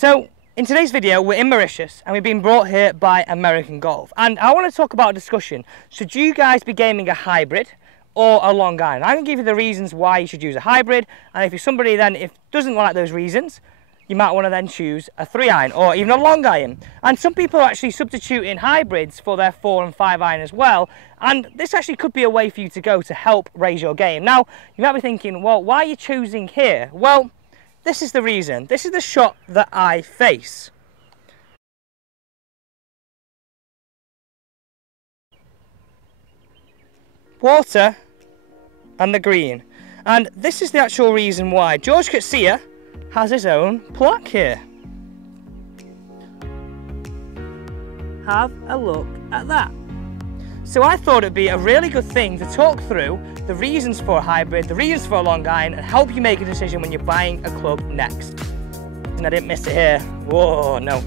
So in today's video, we're in Mauritius and we've been brought here by American Golf. And I want to talk about a discussion. Should you guys be gaming a hybrid or a long iron? I'm going to give you the reasons why you should use a hybrid. And if you're somebody then, if doesn't like those reasons, you might want to then choose a 3-iron or even a long iron. And some people are actually substituting hybrids for their 4 and 5 iron as well. And this actually could be a way for you to go to help raise your game. Now, you might be thinking, well, why are you choosing here? Well, this is the reason. This is the shot that I face. Water and the green. And this is the actual reason why. George Coetzee has his own plaque here. Have a look at that. So I thought it'd be a really good thing to talk through the reasons for a hybrid, the reasons for a long iron, and help you make a decision when you're buying a club next. And I didn't miss it here. Whoa, no.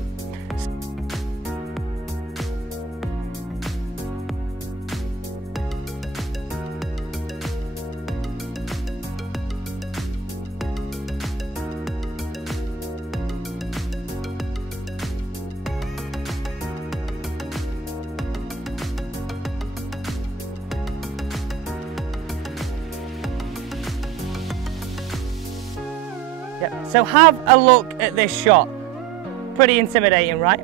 So have a look at this shot. Pretty intimidating, right?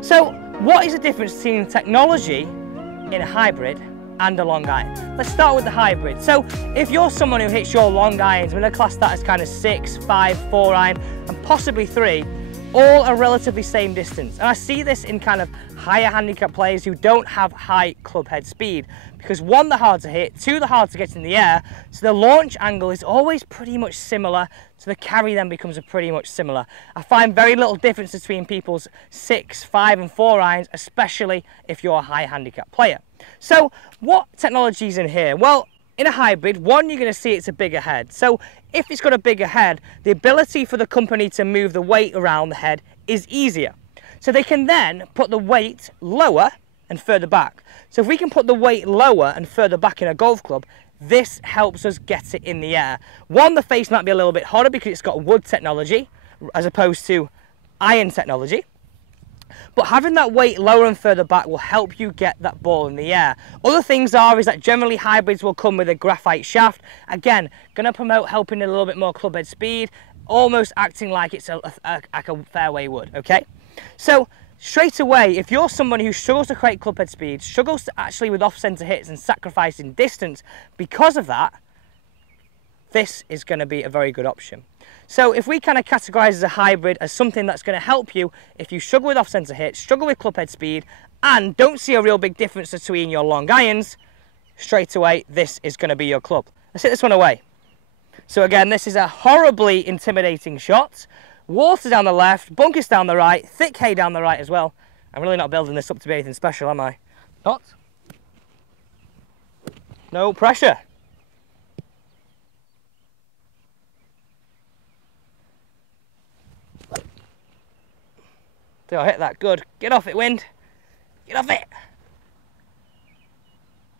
So what is the difference between technology in a hybrid and a long iron? Let's start with the hybrid. So if you're someone who hits your long irons, we're going to class that as kind of 6, 5, 4 iron and possibly 3, all are relatively same distance. And I see this in kind of higher handicap players who don't have high club head speed, because 1, they're hard to hit, 2, they're hard to get in the air, so the launch angle is always pretty much similar, so the carry then becomes pretty much similar. I find very little difference between people's 6, 5 and 4 irons, especially if you're a high handicap player. So what technology is in here? Well, in a hybrid, 1, you're going to see it's a bigger head. So if it's got a bigger head, the ability for the company to move the weight around the head is easier. So they can then put the weight lower and further back. So if we can put the weight lower and further back in a golf club, this helps us get it in the air. 1, the face might be a little bit hotter because it's got wood technology as opposed to iron technology. But having that weight lower and further back will help you get that ball in the air. Other things is that generally hybrids will come with a graphite shaft. Again, going to promote helping a little bit more club head speed, almost acting like it's like a fairway would, okay? So straight away, if you're someone who struggles to create club head speed, struggles to actually with off-centre hits and sacrificing distance because of that, this is going to be a very good option. So if we kind of categorise as a hybrid as something that's going to help you if you struggle with off-centre hits, struggle with club head speed, and don't see a real big difference between your long irons, straight away, this is going to be your club. Let's hit this one away. So again, this is a horribly intimidating shot. Water down the left, bunkers down the right, thick hay down the right as well. I'm really not building this up to be anything special, am I? Not. No pressure. I think I hit that good. Get off it, wind. Get off it.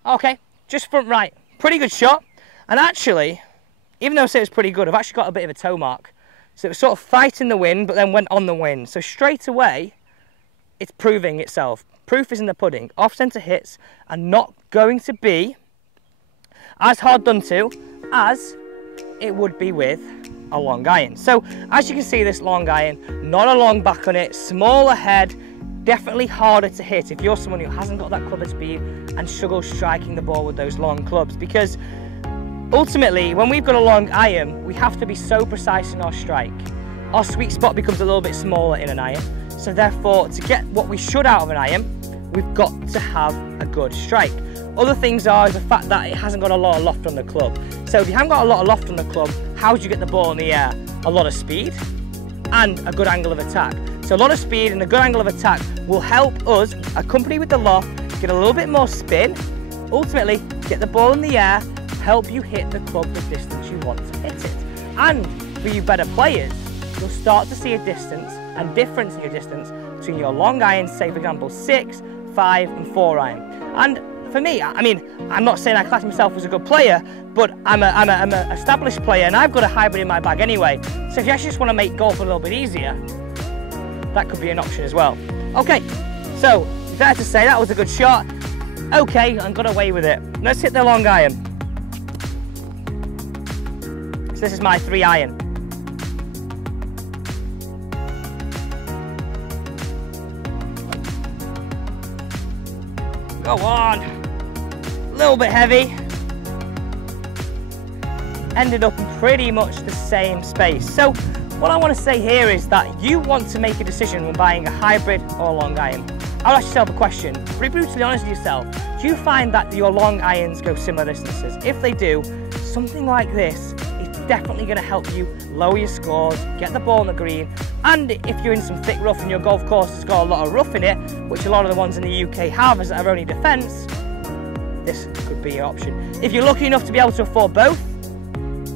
Okay, just front right. Pretty good shot. And actually, even though I say it was pretty good, I've actually got a bit of a toe mark. So it was sort of fighting the wind, but then went on the wind. So straight away, it's proving itself. Proof is in the pudding. Off-centre hits are not going to be as hard done to as it would be with a long iron. So as you can see, this long iron, not a long back on it, smaller head, definitely harder to hit if you're someone who hasn't got that club head speed and struggles striking the ball with those long clubs, because ultimately, when we've got a long iron, we have to be so precise in our strike. Our sweet spot becomes a little bit smaller in an iron. So therefore, to get what we should out of an iron, we've got to have a good strike. Other things is the fact that it hasn't got a lot of loft on the club. So if you haven't got a lot of loft on the club, how do you get the ball in the air? A lot of speed and a good angle of attack. So a lot of speed and a good angle of attack will help us, accompanied with the loft, get a little bit more spin, ultimately get the ball in the air, help you hit the club the distance you want to hit it. And for you better players, you'll start to see a distance and difference in your distance between your long irons, say for example 6, 5 and 4 iron. And for me, I mean, I'm not saying I class myself as a good player, but I'm an established player and I've got a hybrid in my bag anyway. So if you actually just want to make golf a little bit easier, that could be an option as well. Okay, so fair to say that was a good shot. Okay, I got away with it. Let's hit the long iron. So this is my 3 iron. Go on. A little bit heavy. Ended up in pretty much the same space. So what I want to say here is that you want to make a decision when buying a hybrid or a long iron. I'll ask yourself a question. Be brutally honest with yourself. Do you find that your long irons go similar distances? If they do, something like this is definitely going to help you lower your scores, get the ball on the green, and if you're in some thick rough and your golf course has got a lot of rough in it, which a lot of the ones in the UK have as their only defence, this could be your option. If you're lucky enough to be able to afford both,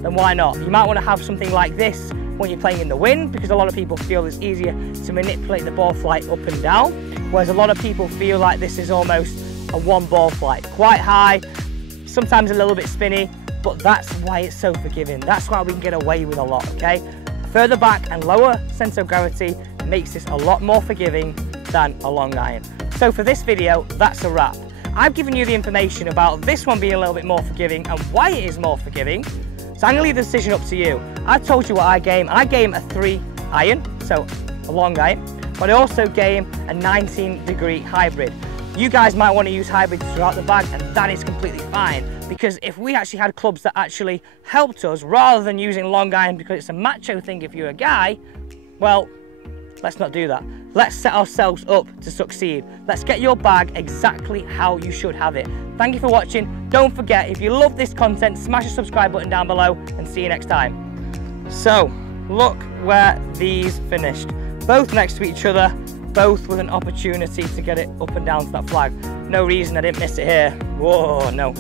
then why not? You might want to have something like this when you're playing in the wind, because a lot of people feel it's easier to manipulate the ball flight up and down, whereas a lot of people feel like this is almost a one ball flight, quite high, sometimes a little bit spinny, but that's why it's so forgiving. That's why we can get away with a lot, okay? Further back and lower centre of gravity makes this a lot more forgiving than a long iron. So for this video, that's a wrap. I've given you the information about this one being a little bit more forgiving and why it is more forgiving. So I'm going to leave the decision up to you. I've told you what I game. I game a 3 iron, so a long iron, but I also game a 19-degree hybrid. You guys might want to use hybrids throughout the bag, and that is completely fine, because if we actually had clubs that actually helped us rather than using long iron because it's a macho thing if you're a guy, well, let's not do that. Let's set ourselves up to succeed. Let's get your bag exactly how you should have it. Thank you for watching. Don't forget, if you love this content, smash the subscribe button down below and see you next time. So, look where these finished. Both next to each other, both with an opportunity to get it up and down to that flag. No reason I didn't miss it here. Whoa, no.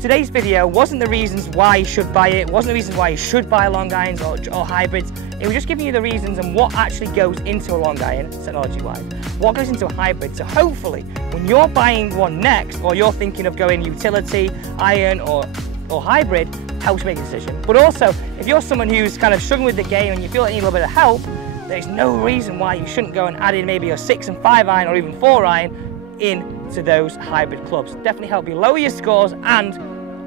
Today's video wasn't the reasons why you should buy it, wasn't the reasons why you should buy long irons or hybrids. It was just giving you the reasons and what actually goes into a long iron, technology-wise. What goes into a hybrid, so hopefully when you're buying one next, or you're thinking of going utility, iron or hybrid, helps make a decision. But also, if you're someone who's kind of struggling with the game and you feel like you need a little bit of help, there's no reason why you shouldn't go and add in maybe a 6 and 5 iron or even 4 iron into those hybrid clubs. Definitely help you lower your scores and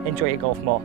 enjoy your golf more.